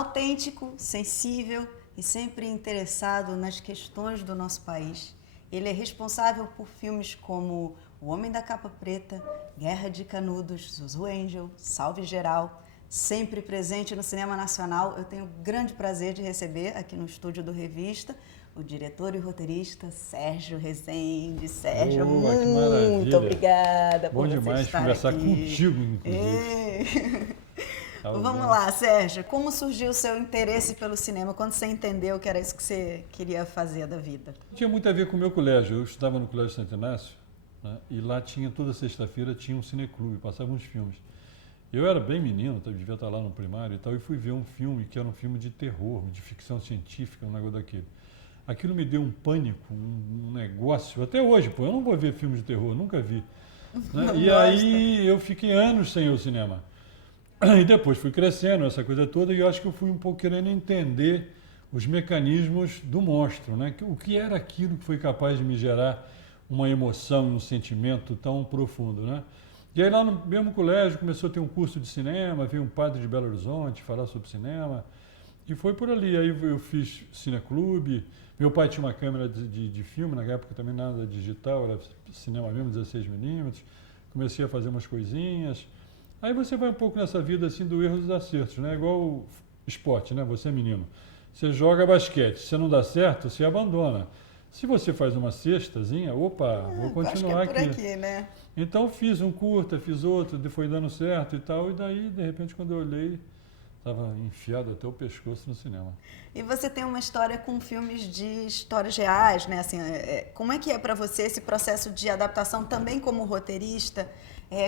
Autêntico, sensível e sempre interessado nas questões do nosso país. Ele é responsável por filmes como O Homem da Capa Preta, Guerra de Canudos, Zuzu Angel, Salve Geral. Sempre presente no cinema nacional, eu tenho o grande prazer de receber aqui no estúdio do Revista o diretor e roteirista Sérgio Rezende. Sérgio, muito obrigada por você estar aqui. Bom demais conversar contigo, inclusive. Vamos lá, Sérgio. Como surgiu o seu interesse pelo cinema? Quando você entendeu que era isso que você queria fazer da vida? Tinha muito a ver com o meu colégio. Eu estudava no Colégio Santo Inácio, né, e lá tinha, toda sexta-feira, tinha um cineclube, passavam uns filmes. Eu era bem menino, devia estar lá no primário e tal, e fui ver um filme que era um filme de terror, de ficção científica, um negócio daquele. Aquilo me deu um pânico, um negócio. Até hoje, eu não vou ver filme de terror, nunca vi. Né? E aí eu fiquei anos sem ir ao cinema. E depois fui crescendo, essa coisa toda, e eu acho que eu fui um pouco querendo entender os mecanismos do monstro, né? O que era aquilo que foi capaz de me gerar uma emoção e um sentimento tão profundo, né? E aí lá no mesmo colégio começou a ter um curso de cinema, veio um padre de Belo Horizonte falar sobre cinema, e foi por ali. Aí eu fiz cineclube, meu pai tinha uma câmera de filme, na época também nada digital, era cinema mesmo, 16mm, comecei a fazer umas coisinhas. Aí você vai um pouco nessa vida assim do erro e dos acertos, né? Igual o esporte, né? Você é menino, você joga basquete, se não dá certo, você abandona. Se você faz uma cestazinha, opa, vou continuar acho que é por aqui, né? Então fiz um curta, fiz outro, foi dando certo e tal, e daí, de repente, quando eu olhei, estava enfiado até o pescoço no cinema. E você tem uma história com filmes de histórias reais, né? Assim, como é que é para você esse processo de adaptação também como roteirista?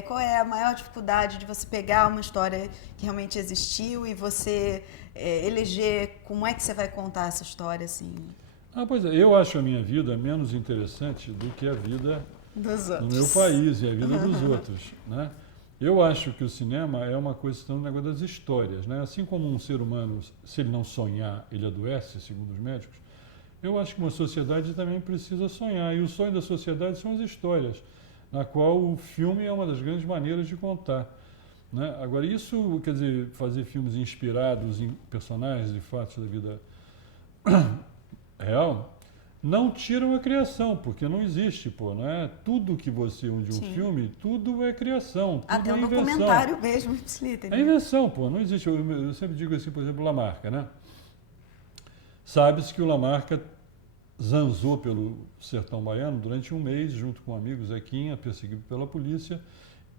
Qual é a maior dificuldade de você pegar uma história que realmente existiu e você eleger como é que você vai contar essa história, assim? Pois é, eu acho a minha vida menos interessante do que a vida do meu país e a vida dos outros, né? Eu acho que o cinema é uma questão do negócio das histórias, né? Assim como um ser humano, se ele não sonhar, ele adoece, segundo os médicos, eu acho que uma sociedade também precisa sonhar. E o sonho da sociedade são as histórias, na qual o filme é uma das grandes maneiras de contar, né? Agora, isso, quer dizer, fazer filmes inspirados em personagens e fatos da vida real, não tiram a criação, porque não existe, não é? Tudo que você de um filme, tudo é criação, tudo até é invenção. Até um documentário mesmo, é invenção, não existe. Eu sempre digo assim, por exemplo, Lamarca, né? Sabe-se que o Lamarca zanzou pelo sertão baiano durante um mês, junto com um amigo, Zequinha, perseguido pela polícia,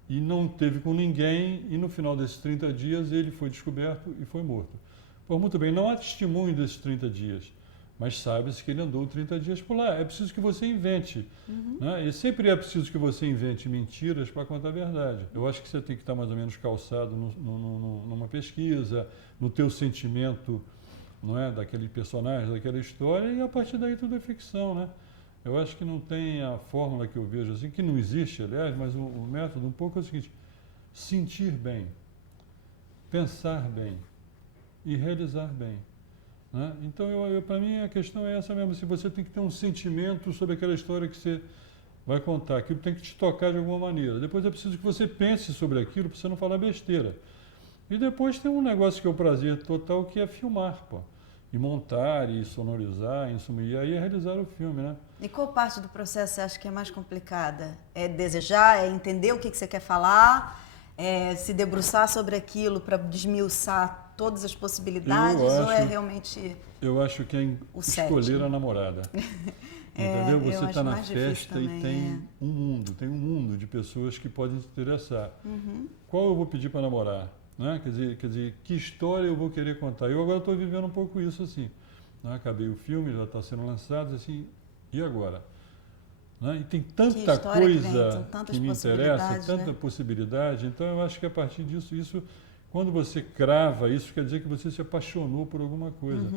e não teve com ninguém, e no final desses 30 dias ele foi descoberto e foi morto. Muito bem, não há testemunho desses 30 dias, mas sabe-se que ele andou 30 dias por lá. É preciso que você invente. Né? E sempre é preciso que você invente mentiras para contar a verdade. Eu acho que você tem que estar mais ou menos calçado numa pesquisa, no teu sentimento, não é, daquele personagem, daquela história, e a partir daí tudo é ficção, né? Eu acho que não tem a fórmula que eu vejo assim, que não existe, aliás, mas o método um pouco é o seguinte: sentir bem, pensar bem e realizar bem. Né? Então, para mim, a questão é essa mesmo. Se você tem que ter um sentimento sobre aquela história que você vai contar, aquilo tem que te tocar de alguma maneira. Depois é preciso que você pense sobre aquilo para você não falar besteira. E depois tem um negócio que é o prazer total, que é filmar, e montar, e sonorizar, e aí é realizar o filme, né? E qual parte do processo você acha que é mais complicada? É desejar, é entender o que você quer falar, é se debruçar sobre aquilo para desmiuçar todas as possibilidades, ou é realmente eu acho que é escolher a namorada. Entendeu? Você está na festa e tem um mundo de pessoas que podem se interessar. Qual eu vou pedir para namorar? Né? Quer dizer, que história eu vou querer contar? Eu agora estou vivendo um pouco isso assim. Né? Acabei o filme, já está sendo lançado, assim, e agora? Né? E tem tanta coisa que me interessa, tanta possibilidade. Então eu acho que a partir disso, quando você crava isso, quer dizer que você se apaixonou por alguma coisa.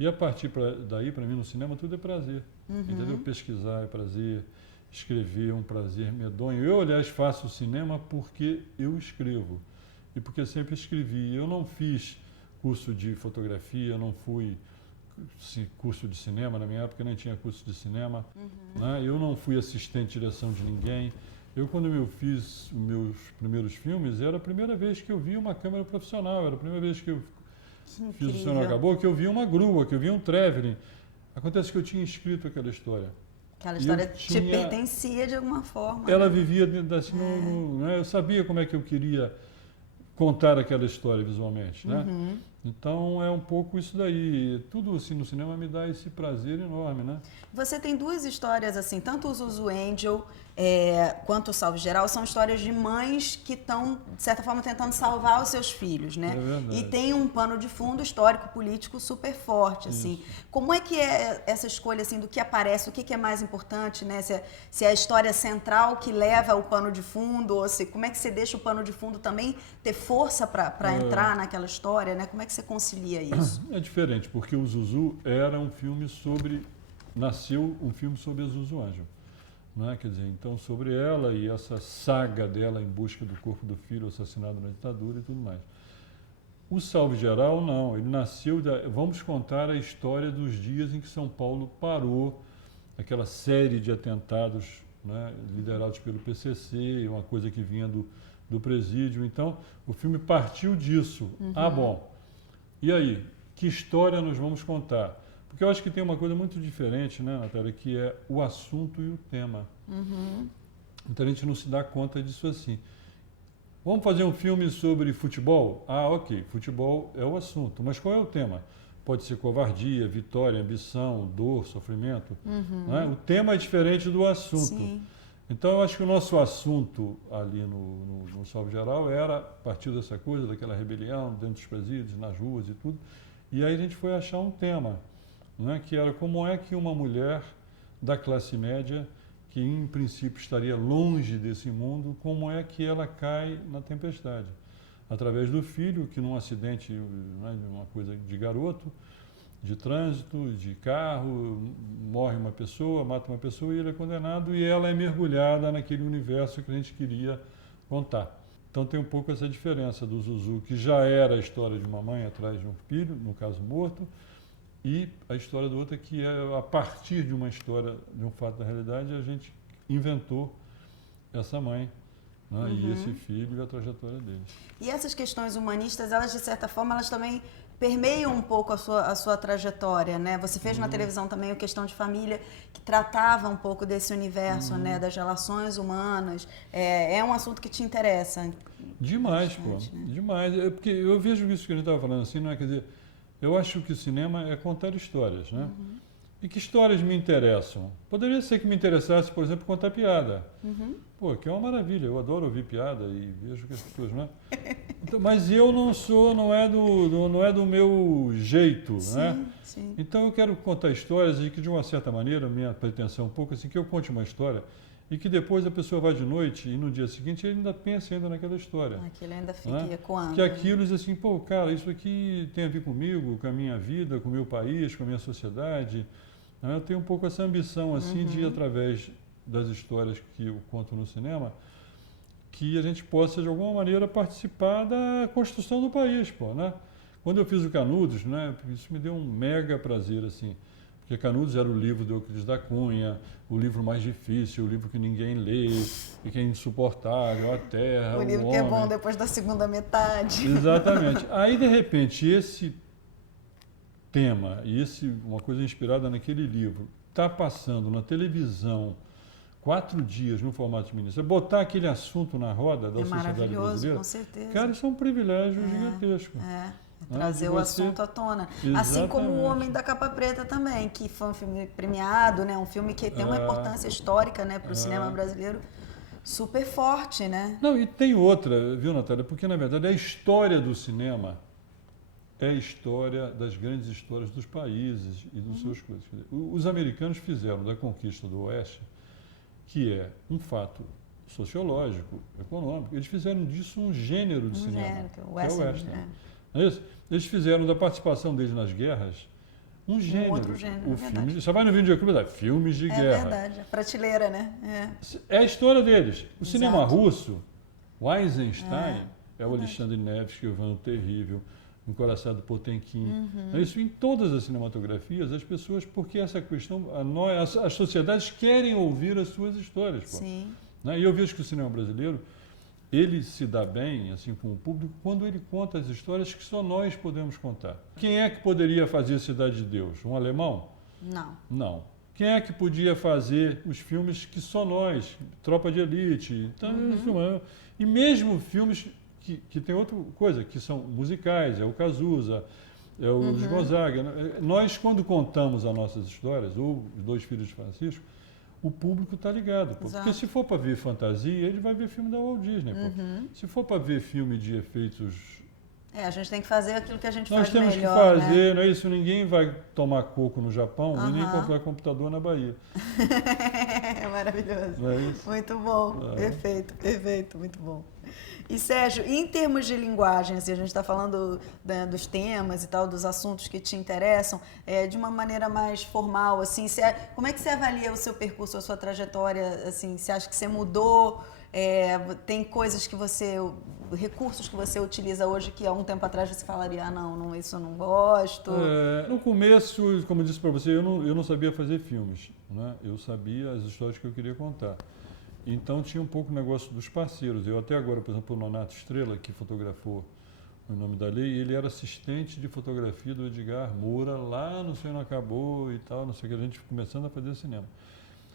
E a partir daí, para mim, no cinema, tudo é prazer. Entendeu? Pesquisar é prazer, escrever é um prazer medonho. Eu, aliás, faço cinema porque eu escrevo. E porque eu sempre escrevi. Eu não fiz curso de fotografia, não fui curso de cinema, na minha época nem tinha curso de cinema. Né? Eu não fui assistente de direção de ninguém. Quando eu fiz os meus primeiros filmes, era a primeira vez que eu vi uma câmera profissional, era a primeira vez que eu Que fiz O Senhor Não incrível. Acabou, que eu vi uma grua, que eu vi um traveling. Acontece que eu tinha escrito aquela história. Aquela E história eu te tinha- pertencia de alguma forma. Ela né? vivia assim, né? Eu sabia como é que eu queria contar aquela história visualmente, né? Uhum. Então é um pouco isso daí. Tudo assim no cinema me dá esse prazer enorme, né? Você tem duas histórias assim, tanto o Zuzu Angel quanto o Salve Geral, são histórias de mães que estão, de certa forma, tentando salvar os seus filhos, né? É verdade. E tem um pano de fundo histórico-político super forte, assim. Isso. Como é que é essa escolha, assim, do que aparece, o que é mais importante, né? Se é a história central que leva o pano de fundo, ou se, como é que você deixa o pano de fundo também ter força para entrar naquela história, né? Como é que você concilia isso? É diferente, porque o Zuzu era um filme nasceu um filme sobre a Zuzu Angel. Né? Quer dizer, então sobre ela e essa saga dela em busca do corpo do filho assassinado na ditadura e tudo mais. O Salve Geral, não, ele nasceu, vamos contar a história dos dias em que São Paulo parou aquela série de atentados, né, liderados pelo PCC, uma coisa que vinha do presídio. Então, o filme partiu disso. Ah, bom, e aí, que história nós vamos contar? Porque eu acho que tem uma coisa muito diferente, né, Natália, que é o assunto e o tema. Então a gente não se dá conta disso assim. Vamos fazer um filme sobre futebol? Ah, ok, futebol é o assunto, mas qual é o tema? Pode ser covardia, vitória, ambição, dor, sofrimento. Né? O tema é diferente do assunto. Sim. Então eu acho que o nosso assunto ali no Salve Geral era, a partir dessa coisa, daquela rebelião dentro dos presídios, nas ruas e tudo, e aí a gente foi achar um tema, né, que era como é que uma mulher da classe média, que em princípio estaria longe desse mundo, como é que ela cai na tempestade? Através do filho, que num acidente, né, uma coisa de garoto, de trânsito, de carro, morre uma pessoa, mata uma pessoa e ele é condenado e ela é mergulhada naquele universo que a gente queria contar. Então tem um pouco essa diferença do Zuzu, que já era a história de uma mãe atrás de um filho, no caso morto, e a história do outro é que a partir de uma história, de um fato da realidade, a gente inventou essa mãe, né, e esse filho e a trajetória deles. E essas questões humanistas, elas de certa forma, elas também permeiam um pouco a sua trajetória, né? Você fez na televisão também o Questão de Família, que tratava um pouco desse universo, né? Das relações humanas. É um assunto que te interessa. Demais, Bastante, pô. né? Demais. É porque eu vejo isso que a gente estava falando assim, não é? Quer dizer, eu acho que o cinema é contar histórias, né? E que histórias me interessam? Poderia ser que me interessasse, por exemplo, contar piada. Pô, que é uma maravilha, eu adoro ouvir piada e vejo que as pessoas, né? Então, mas eu não sou, não é do meu jeito, né? Sim. Então eu quero contar histórias e que de uma certa maneira, minha pretensão é um pouco assim, que eu conte uma história e que depois a pessoa vai de noite e no dia seguinte ele ainda pensa ainda naquela história. Aquilo ainda fica Né? ecoando. Que aquilo diz assim, pô, cara, isso aqui tem a ver comigo, com a minha vida, com o meu país, com a minha sociedade. Né? Eu tenho um pouco essa ambição, assim, de ir através das histórias que eu conto no cinema, que a gente possa, de alguma maneira, participar da construção do país, pô, né? Quando eu fiz o Canudos, né, isso me deu um mega prazer, assim, porque Canudos era o livro do Euclides da Cunha, o livro mais difícil, o livro que ninguém lê, e que é insuportável, a terra, O livro o que é homem. bom depois da segunda metade. Exatamente. Aí, de repente, esse tema, e uma coisa inspirada naquele livro, está passando na televisão 4 dias no formato de minissérie, botar aquele assunto na roda da É sociedade maravilhoso, brasileira, com certeza. cara, isso é um privilégio gigantesco. Trazer de o você- assunto à tona. Assim como O Exatamente. Homem da Capa Preta também, que foi um filme premiado, né? Um filme que tem uma importância histórica, né, para o cinema brasileiro super forte, né? Não, e tem outra, viu, Natália? Porque, na verdade, a história do cinema é a história das grandes histórias dos países e dos seus coisas. Quer dizer, os americanos fizeram da conquista do Oeste, que é um fato sociológico, econômico, eles fizeram disso um gênero de cinema, Gênero, que é o que é o western, western. né? Não é isso? Eles fizeram da participação deles nas guerras um gênero. outro gênero, é o filme, verdade. você vai no videoclube, filmes de É guerra. verdade, a prateleira, né? É a história deles. O cinema Exato. russo, o Eisenstein, é o Alexandre Nevsky, o Ivan Terrível, o Encoraçado Potemkin. É isso em todas as cinematografias, as pessoas, porque essa questão, as sociedades querem ouvir as suas histórias. Pô. Sim. Né? E eu vejo que o cinema brasileiro ele se dá bem assim com o público quando ele conta as histórias que só nós podemos contar. Quem é que poderia fazer Cidade de Deus? Um alemão? Não. Não. Quem é que podia fazer os filmes que só nós? Tropa de Elite. Então, e mesmo filmes que tem outra coisa, que são musicais, é o Cazuza, é o Luiz Gonzaga. Nós, quando contamos as nossas histórias, ou Os Dois Filhos de Francisco, o público está ligado. Porque se for para ver fantasia, ele vai ver filme da Walt Disney. Se for para ver filme de efeitos... A gente tem que fazer aquilo que a gente Nós faz melhor, temos que fazer, não é isso? Ninguém vai tomar coco no Japão e nem comprar computador na Bahia. É maravilhoso. Não é isso? Muito bom. Perfeito, muito bom. E Sérgio, em termos de linguagem, assim, a gente está falando dos temas e tal, dos assuntos que te interessam, de uma maneira mais formal, assim, como é que você avalia o seu percurso, a sua trajetória, assim, você acha que você mudou? Tem coisas que recursos que você utiliza hoje que há um tempo atrás você falaria, não, isso eu não gosto? No começo, como eu disse para você, eu não sabia fazer filmes, né? Eu sabia as histórias que eu queria contar. Então tinha um pouco o negócio dos parceiros. Eu até agora, por exemplo, o Nonato Estrela, que fotografou O Nome da Lei, ele era assistente de fotografia do Edgar Moura, lá no Senhor Não Acabou e tal, não sei o que, a gente começando a fazer cinema.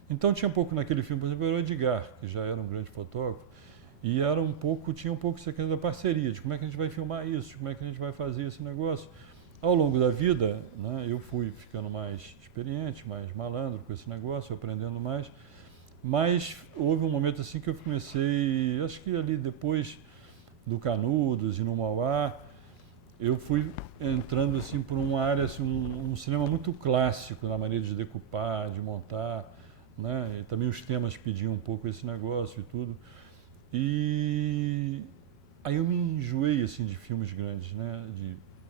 Então tinha um pouco naquele filme, por exemplo, era o Edgar, que já era um grande fotógrafo, e tinha um pouco essa questão da parceria, de como é que a gente vai filmar isso, como é que a gente vai fazer esse negócio. Ao longo da vida, né, eu fui ficando mais experiente, mais malandro com esse negócio, aprendendo mais. Mas houve um momento assim que eu comecei, acho que ali depois do Canudos e no Mauá, eu fui entrando assim por uma área, assim, um cinema muito clássico na maneira de decupar, de montar, né? E também os temas pediam um pouco esse negócio e tudo. E aí eu me enjoei assim de filmes grandes, né?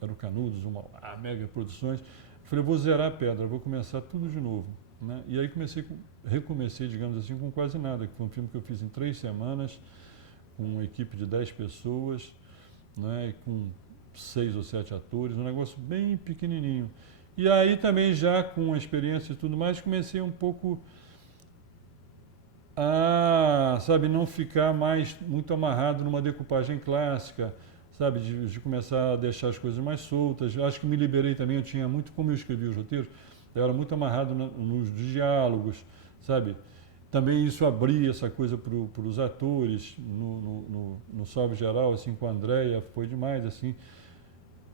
Era o Canudos, o Mauá, mega produções. Falei, eu vou zerar a pedra, vou começar tudo de novo. Né? E aí recomecei, digamos assim, com quase nada, que foi um filme que eu fiz em 3 semanas, com uma equipe de 10 pessoas, né? E com 6 ou 7 atores, um negócio bem pequenininho. E aí também já com a experiência e tudo mais, comecei um pouco a, sabe, não ficar mais muito amarrado numa decupagem clássica, sabe, de começar a deixar as coisas mais soltas. Eu acho que me liberei também, eu tinha muito, como eu escrevi os roteiros, eu era muito amarrado nos diálogos, sabe? Também isso abria essa coisa para os atores, no Salve Geral, assim, com a Andréia, foi demais, assim.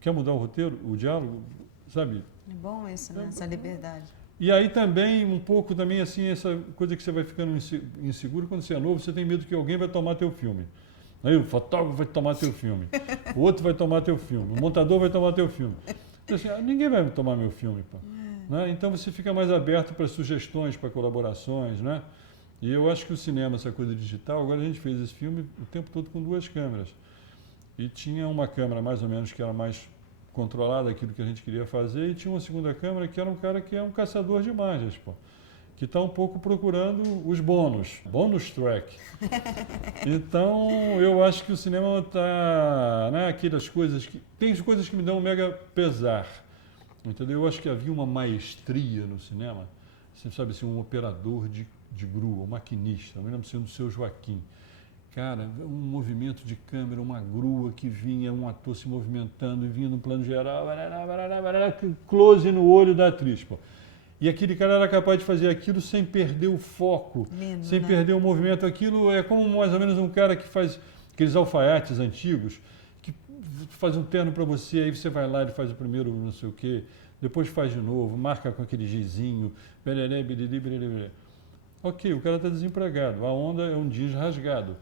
Quer mudar o roteiro, o diálogo, sabe? É bom isso, né? Essa liberdade. E aí também, um pouco também, assim, essa coisa que você vai ficando inseguro, quando você é novo, você tem medo que alguém vai tomar teu filme. Aí o fotógrafo vai tomar teu filme, o outro vai tomar teu filme, o montador vai tomar teu filme. Assim, ninguém vai tomar meu filme, pô. Né? Então você fica mais aberto para sugestões, para colaborações, né? E eu acho que o cinema, essa coisa digital, agora a gente fez esse filme o tempo todo com 2 câmeras. E tinha uma câmera mais ou menos que era mais controlada aquilo que a gente queria fazer, e tinha uma segunda câmera que era um cara que é um caçador de imagens, pô, que está um pouco procurando os bonus track. Então eu acho que o cinema está, né, aquelas coisas que tem coisas que me dão um mega pesar. Entendeu? Eu acho que havia uma maestria no cinema, você sabe assim, um operador de grua, um maquinista, eu me lembro sendo do Seu Joaquim. Cara, um movimento de câmera, uma grua que vinha, um ator se movimentando e vinha no plano geral, close no olho da atriz. Pô. E aquele cara era capaz de fazer aquilo sem perder o foco, lindo, sem né? perder o movimento. Aquilo é como mais ou menos um cara que faz aqueles alfaiates antigos, que faz um terno para você, aí você vai lá e faz o primeiro não sei o quê, depois faz de novo, marca com aquele gizinho, bereré, bereré, bereré. Ok, o cara está desempregado, a onda é um jeans rasgado.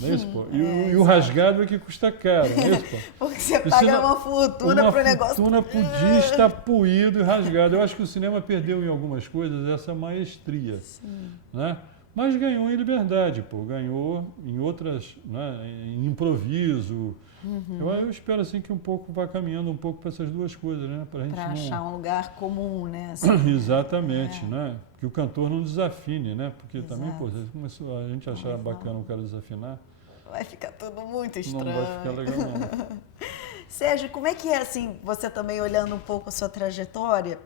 Não é isso, pô? E o rasgado é que custa caro, não é isso, pô? Porque você paga uma fortuna para o negócio. Uma fortuna podia estar puído e rasgado. Eu acho que o cinema perdeu em algumas coisas essa maestria. Sim. Né? Mas ganhou em liberdade, pô. Ganhou em outras, né? Em improviso. Eu espero assim que um pouco vá caminhando um pouco para essas duas coisas, né? Para achar um lugar comum, né? Assim, exatamente, né? Que o cantor não desafine, né? Porque também, pô, começou a gente achar bacana o cara desafinar. Vai ficar tudo muito estranho. Não vai ficar legal, não. Sérgio, como é que é, assim, você também olhando um pouco a sua trajetória,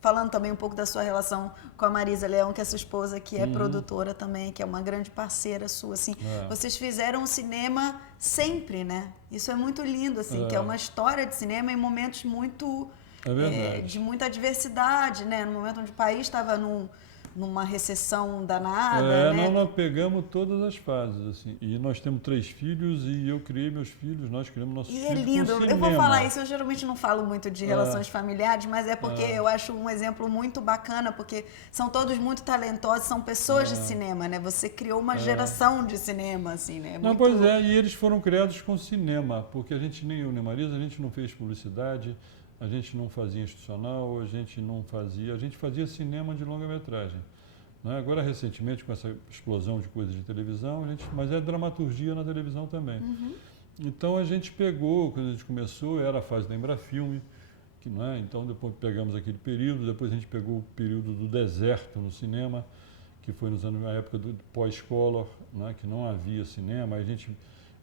falando também um pouco da sua relação com a Marisa Leão, que é sua esposa, que é produtora também, que é uma grande parceira sua, assim. Vocês fizeram cinema sempre, né? Isso é muito lindo, assim, que é uma história de cinema em momentos muito... de muita adversidade, né? No momento onde o país estava numa recessão danada, né? Nós pegamos todas as fases, assim. E nós temos 3 filhos e eu criei meus filhos, nós criamos nossos filhos. E é lindo, eu vou falar isso, eu geralmente não falo muito de relações familiares, mas é porque eu acho um exemplo muito bacana, porque são todos muito talentosos, são pessoas de cinema, né? Você criou uma geração de cinema, assim, né? Não, pois é, e eles foram criados com cinema, porque a gente, nem eu nem Marisa, a gente não fez publicidade, a gente não fazia institucional, a gente fazia cinema de longa-metragem. Né? Agora, recentemente, com essa explosão de coisas de televisão, mas é dramaturgia na televisão também. Então, a gente pegou, quando a gente começou, era a fase da Embrafilme, que, não é? Então, depois pegamos aquele período, depois a gente pegou o período do deserto no cinema, que foi na época do pós-Collor, né? Que não havia cinema, a gente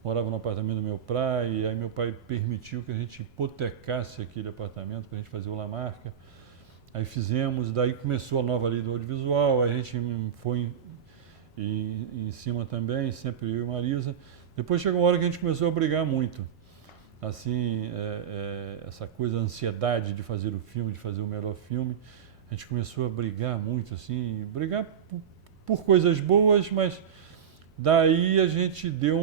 morava no apartamento do meu pai, e aí meu pai permitiu que a gente hipotecasse aquele apartamento para a gente fazer o Lamarca. Aí fizemos, daí começou a nova lei do audiovisual, a gente foi em cima também, sempre eu e Marisa. Depois chegou uma hora que a gente começou a brigar muito. Assim, essa coisa, a ansiedade de fazer o filme, de fazer o melhor filme. A gente começou a brigar muito, assim, brigar por coisas boas, mas... Daí a gente deu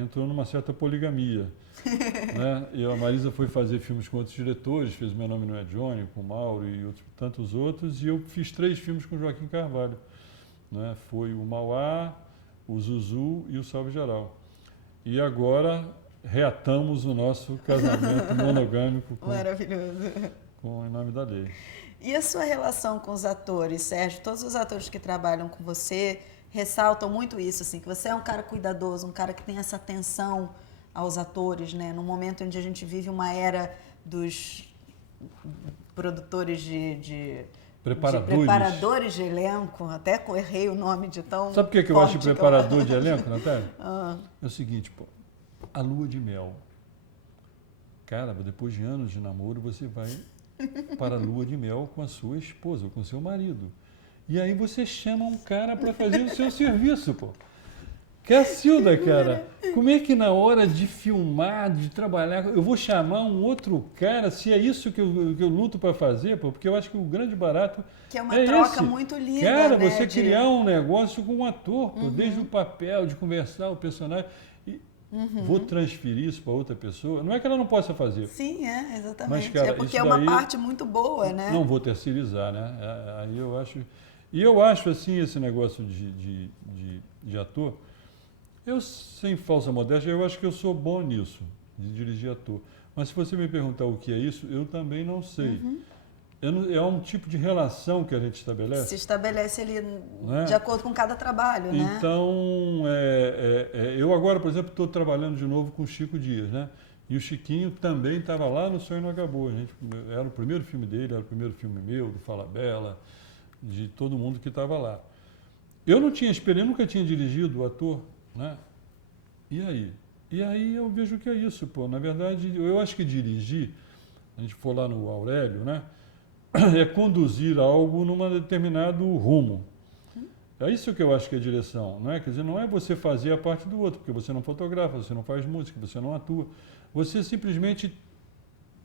entrou numa certa poligamia. Né? A Marisa foi fazer filmes com outros diretores, fez Meu Nome Não É Johnny, com o Mauro e tantos outros, e eu fiz 3 filmes com o Joaquim Carvalho. Né? Foi o Mauá, o Zuzu e o Salve Geral. E agora reatamos o nosso casamento monogâmico Maravilhoso. Com Em Nome da Lei. E a sua relação com os atores, Sérgio? Todos os atores que trabalham com você ressaltam muito isso, assim, que você é um cara cuidadoso, um cara que tem essa atenção aos atores, né? No momento onde a gente vive uma era dos produtores preparadores de elenco, até errei o nome de tão Sabe por que eu acho preparador de elenco, Natália? É o seguinte, pô, a lua de mel. Cara, depois de anos de namoro, você vai para a lua de mel com a sua esposa, ou com o seu marido. E aí você chama um cara para fazer o seu serviço, pô. Cacilda, cara, como é que na hora de filmar, de trabalhar, eu vou chamar um outro cara, se é isso que eu luto para fazer, pô? Porque eu acho que o grande barato que é uma troca muito linda, cara, né? Você criar um negócio com um ator, pô, desde o papel, de conversar o personagem, e vou transferir isso para outra pessoa, não é que ela não possa fazer. Sim, exatamente. Mas, cara, é porque é uma parte muito boa, né? Não vou terceirizar, né? Aí eu acho... E eu acho, assim, esse negócio de ator, eu, sem falsa modéstia, eu acho que eu sou bom nisso, de dirigir ator. Mas se você me perguntar o que é isso, eu também não sei. É um tipo de relação que a gente estabelece. Se estabelece ali de acordo com cada trabalho, né? Então, eu agora, por exemplo, estou trabalhando de novo com o Chico Dias, né? E o Chiquinho também estava lá no Sonho Não Acabou. Era o primeiro filme dele, era o primeiro filme meu, do Fala Bela, de todo mundo que estava lá. Eu não tinha experiência, nunca tinha dirigido o ator, né? E aí? E aí eu vejo que é isso, pô. Na verdade, eu acho que dirigir, a gente for lá no Aurélio, né? É conduzir algo num determinado rumo. É isso que eu acho que é direção, não é? Quer dizer, não é você fazer a parte do outro, porque você não fotografa, você não faz música, você não atua. Você simplesmente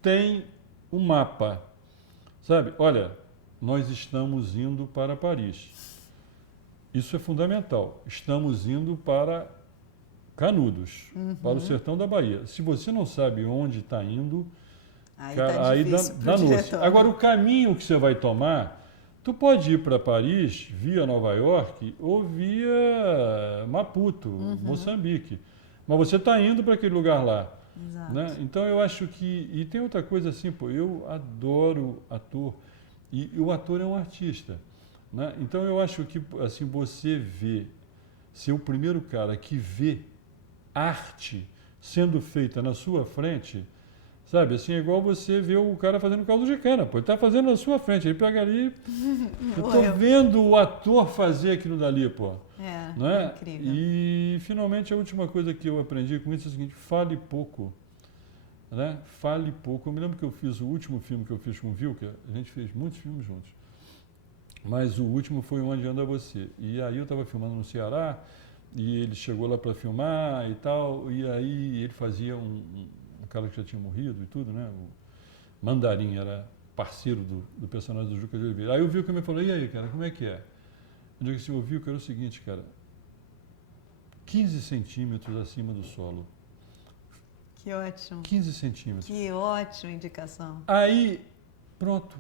tem um mapa, sabe? Olha, nós estamos indo para Paris. Isso é fundamental. Estamos indo para Canudos, para o sertão da Bahia. Se você não sabe onde está indo, aí dá noce. Agora, o caminho que você vai tomar, tu pode ir para Paris via Nova York ou via Maputo, Moçambique. Mas você está indo para aquele lugar lá. Exato. Né? Então, eu acho que... E tem outra coisa assim, pô, eu adoro ator. E o ator é um artista. Né? Então, eu acho que assim, você ser o primeiro cara que vê arte sendo feita na sua frente, sabe? Assim, é igual você ver o cara fazendo caldo de cana, pô. Ele está fazendo na sua frente, ele pega ali... Eu estou vendo o ator fazer aquilo dali, pô. Não é? Incrível. E, finalmente, a última coisa que eu aprendi com isso é o seguinte: fale pouco. né, fale pouco. Eu me lembro que eu fiz o último filme que eu fiz com o Wilker, a gente fez muitos filmes juntos, mas o último foi Onde Anda Você. E aí eu estava filmando no Ceará, e ele chegou lá para filmar e tal, e aí ele fazia um cara que já tinha morrido e tudo, né? O Mandarim era parceiro do personagem do Juca de Oliveira. Aí o Wilker me falou, e aí, cara, como é que é? Eu digo assim, o Wilker era o seguinte, cara, 15 centímetros acima do solo. Que ótimo. 15 centímetros. Que ótima indicação. Aí, pronto.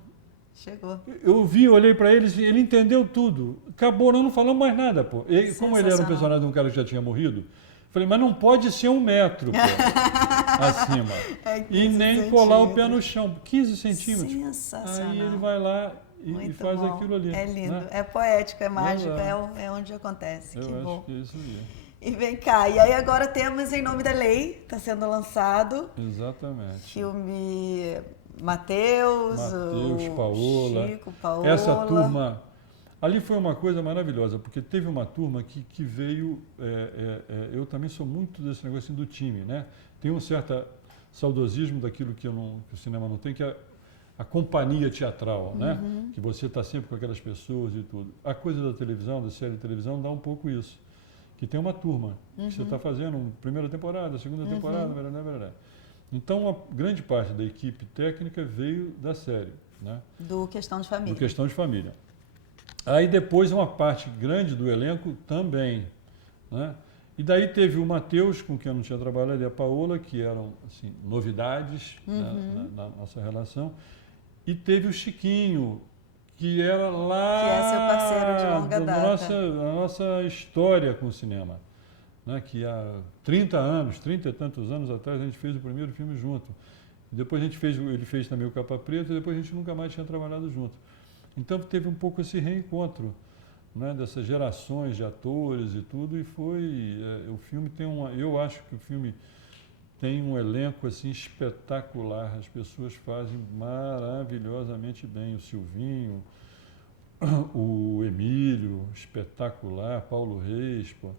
Chegou. Eu vi, olhei para ele, ele entendeu tudo. Acabou, nós não falamos mais nada, pô. Como ele era um personagem de um cara que já tinha morrido, falei, mas não pode ser 1 metro, pô, acima. E nem colar o pé no chão. 15 centímetros. Sensacional. Aí ele vai lá e faz bom. aquilo ali. É lindo, né? é poético, é mágico, é onde acontece. Eu que acho bom. que é isso aí. E vem cá, e aí agora temos Em Nome da Lei, está sendo lançado. Exatamente. Filme Matheus, Paola. Chico, Paola. Essa turma, ali foi uma coisa maravilhosa, porque teve uma turma que veio, eu também sou muito desse negócio assim, do time, né? Tem um certo saudosismo daquilo que o cinema não tem, que é a companhia teatral, né? Que você está sempre com aquelas pessoas e tudo. A coisa da televisão, da série de televisão, dá um pouco isso. Que tem uma turma que você está fazendo, primeira temporada, segunda temporada, blá. Então, a grande parte da equipe técnica veio da série, né? Do Questão de Família. Do Questão de Família. Aí depois uma parte grande do elenco também, né? E daí teve o Matheus, com quem eu não tinha trabalhado, e a Paola, que eram assim, novidades na nossa relação. E teve o Chiquinho, que era lá... Que é seu parceiro de longa data. A nossa história com o cinema. Né, que há 30 e tantos anos atrás, a gente fez o primeiro filme junto. Depois ele fez também o Capa Preta, e depois a gente nunca mais tinha trabalhado junto. Então teve um pouco esse reencontro, né, dessas gerações de atores e tudo, e o filme tem eu acho que o filme tem um elenco assim espetacular, as pessoas fazem maravilhosamente bem, o Silvinho, o Emílio, espetacular, Paulo Reis, pô.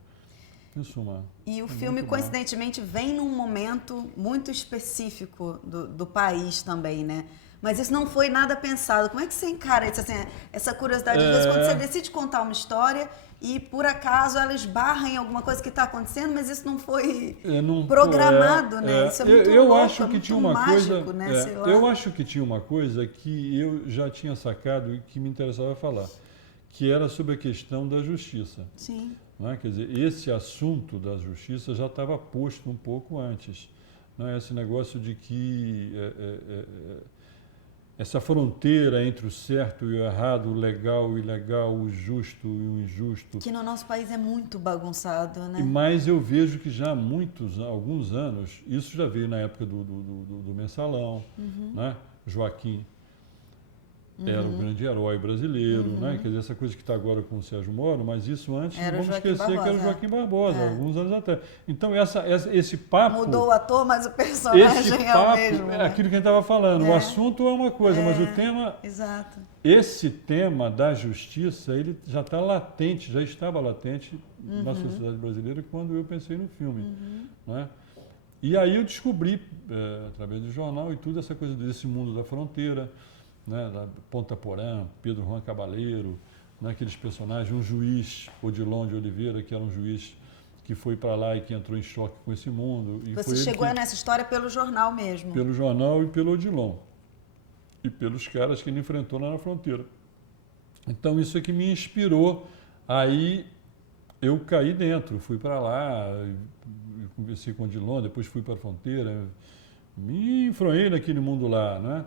E o filme, coincidentemente, vem num momento muito específico do país também, né? Mas isso não foi nada pensado. Como é que você encara isso? Assim, essa curiosidade, às vezes, quando você decide contar uma história e, por acaso, ela esbarra em alguma coisa que está acontecendo, mas isso não foi programado, né? Isso é muito louco, acho que tinha uma mágico, coisa, né? Sei lá. Eu acho que tinha uma coisa que eu já tinha sacado e que me interessava falar, que era sobre a questão da justiça. Sim. Né? Quer dizer, esse assunto da justiça já estava posto um pouco antes. Né? Esse negócio de que essa fronteira entre o certo e o errado, o legal e o ilegal, o justo e o injusto. Que no nosso país é muito bagunçado, né? Mas eu vejo que já há alguns anos, isso já veio na época do Mensalão, né? Joaquim era o grande herói brasileiro, né? Quer dizer, essa coisa que está agora com o Sérgio Moro, mas isso antes, não vamos esquecer que era o Joaquim Barbosa, alguns anos atrás. Então, esse papo... Mudou o ator, mas o personagem é o mesmo. É né? aquilo que a gente estava falando. O assunto é uma coisa, mas o tema... Exato. Esse tema da justiça, ele já está latente, já estava latente na sociedade brasileira quando eu pensei no filme. Né? E aí eu descobri, através do jornal e tudo, essa coisa desse mundo da fronteira, né, da Ponta Porã, Pedro Juan Cabaleiro, né, aqueles personagens, um juiz, Odilon de Oliveira, que era um juiz que foi para lá e que entrou em choque com esse mundo. E Você chegou nessa história pelo jornal mesmo? Pelo jornal e pelo Odilon. E pelos caras que ele enfrentou lá na fronteira. Então isso é que me inspirou. Aí eu caí dentro, fui para lá, conversei com o Odilon, depois fui para a fronteira, me enfronhei naquele mundo lá, né?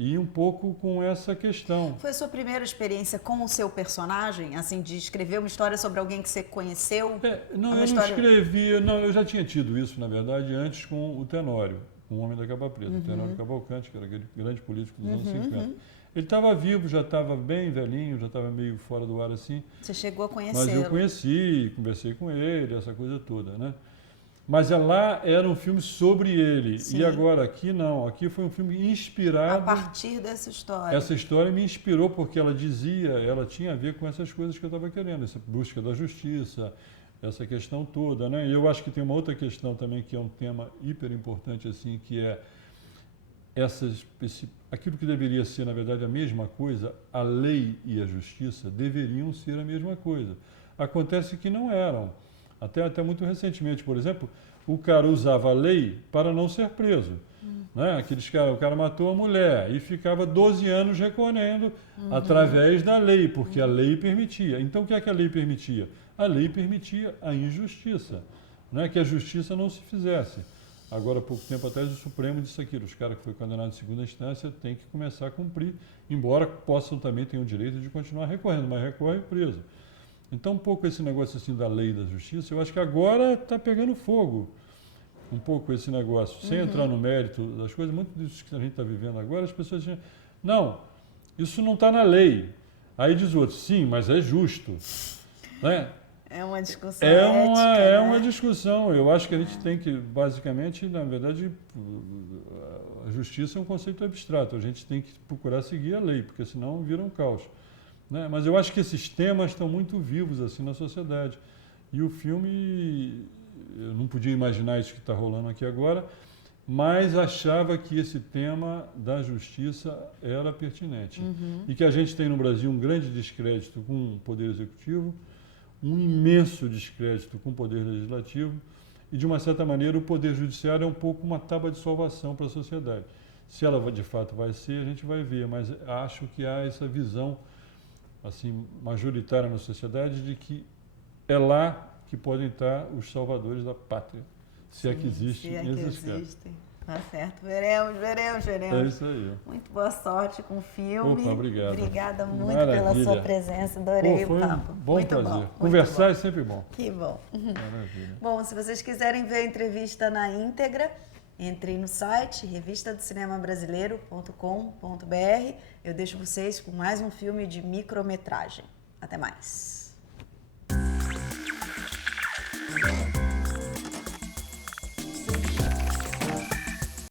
E um pouco com essa questão. Foi a sua primeira experiência com o seu personagem, assim, de escrever uma história sobre alguém que você conheceu? Não, eu não escrevi, não, eu já tinha tido isso, na verdade, antes com o Tenório, com o Homem da Capa Preta, o Tenório Cavalcante, que era aquele grande político dos anos 50. Ele estava vivo, já estava bem velhinho, já estava meio fora do ar assim. Você chegou a conhecê-lo? Mas eu conheci, conversei com ele, essa coisa toda, né? Mas lá era um filme sobre ele. Sim. E agora aqui não. Aqui foi um filme inspirado... A partir dessa história. Essa história me inspirou porque ela tinha a ver com essas coisas que eu estava querendo. Essa busca da justiça, essa questão toda, né? E eu acho que tem uma outra questão também que é um tema hiper importante, assim, que é aquilo que deveria ser, na verdade, a mesma coisa, a lei e a justiça deveriam ser a mesma coisa. Acontece que não eram. Até muito recentemente, por exemplo, o cara usava a lei para não ser preso. Né? O cara matou a mulher e ficava 12 anos recolhendo através da lei, porque a lei permitia. Então, o que é que a lei permitia? A lei permitia a injustiça, né? Que a justiça não se fizesse. Agora, há pouco tempo atrás, o Supremo disse aquilo: os caras que foram condenados em segunda instância têm que começar a cumprir, embora possam também ter o direito de continuar recorrendo, mas recorre preso. Então, um pouco esse negócio assim da lei e da justiça, eu acho que agora está pegando fogo. Um pouco esse negócio, sem entrar no mérito das coisas, muito disso que a gente está vivendo agora, as pessoas dizem, não, isso não está na lei. Aí diz o outro, sim, mas é justo. Né? É uma discussão ética, é né? uma discussão. Eu acho que a gente tem que, basicamente, na verdade, a justiça é um conceito abstrato. A gente tem que procurar seguir a lei, porque senão vira um caos. Né? Mas eu acho que esses temas estão muito vivos assim na sociedade. E o filme... Eu não podia imaginar isso que está rolando aqui agora, mas achava que esse tema da justiça era pertinente. E que a gente tem no Brasil um grande descrédito com o Poder Executivo, um imenso descrédito com o Poder Legislativo, e, de uma certa maneira, o Poder Judiciário é um pouco uma tábua de salvação para a sociedade. Se ela, de fato, vai ser, a gente vai ver, mas acho que há essa visão assim, majoritária na sociedade de que é lá que podem estar os salvadores da pátria, se é que existem esses casos. Tá certo, veremos. É isso aí. Muito boa sorte com o filme. Opa, obrigado. Obrigada muito Maravilha. pela sua presença, adorei foi o papo. Um bom muito prazer. bom. Conversar muito é sempre bom. Que bom. Maravilha. Bom, se vocês quiserem ver a entrevista na íntegra, entrem no site revistadocinemabrasileiro.com.br. Eu deixo vocês com mais um filme de micrometragem. Até mais.